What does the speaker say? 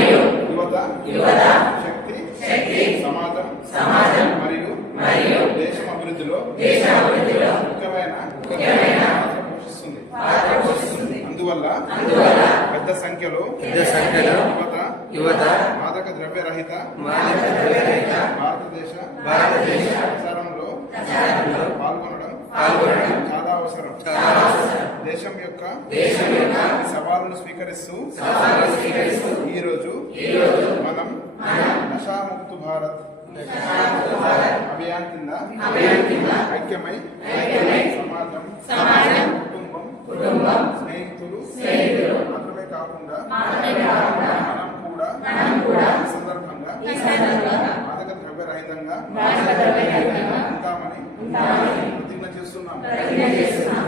మరియు యువత శక్తి సమాజం సమాజం మరియు మరియు దేశం అభివృద్ధిలో దేశం అభివృద్ధిలో ముఖ్యమైన ముఖ్యమైన పాత్ర పోషిస్తుంది. అందువల్ల అందువల్ల పెద్ద సంఖ్యలో పెద్ద సంఖ్యలో యువత యువత మాదక ద్రవ్య రహిత మాదక ద్రవ్య రహిత భారతదేశ భారతదేశ ప్రసారంలో ప్రసారంలో పాల్గొనడం పాల్గొనడం చాలా అవసరం చాలా అవసరం దేశం యొక్క దేశం యొక్క సవాలును స్వీకరిస్తూ సవాలును స్వీకరిస్తూ మనం నషాముక్తు భారత్ అభియాన్ కింద ఐక్యమై సమాజం కుటుంబం స్నేహితులు స్నేహితులు మాత్రమే కాకుండా మనం కూడా సందర్భంగా మాదక ద్రవ్యరహితంగా ఉంటామని ప్రతిజ్ఞ చేస్తున్నాం